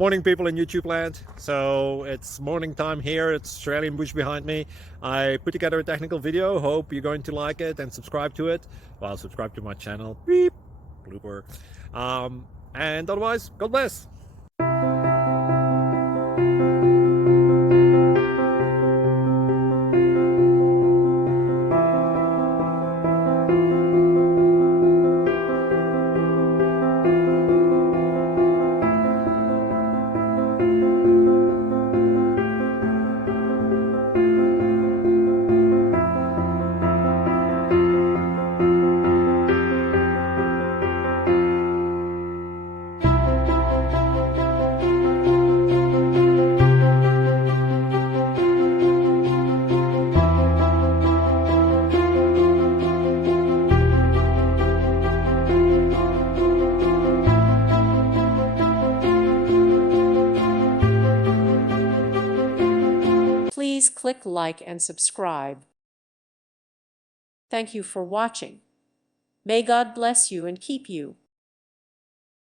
Morning, people in YouTube land. So it's morning time here. It's Australian bush behind me. I put together a technical video. Hope you're going to like it and subscribe to it. Well, subscribe to my channel. Beep. Blooper. And otherwise, God bless. Please click like and subscribe. Thank you for watching. May God bless you and keep you.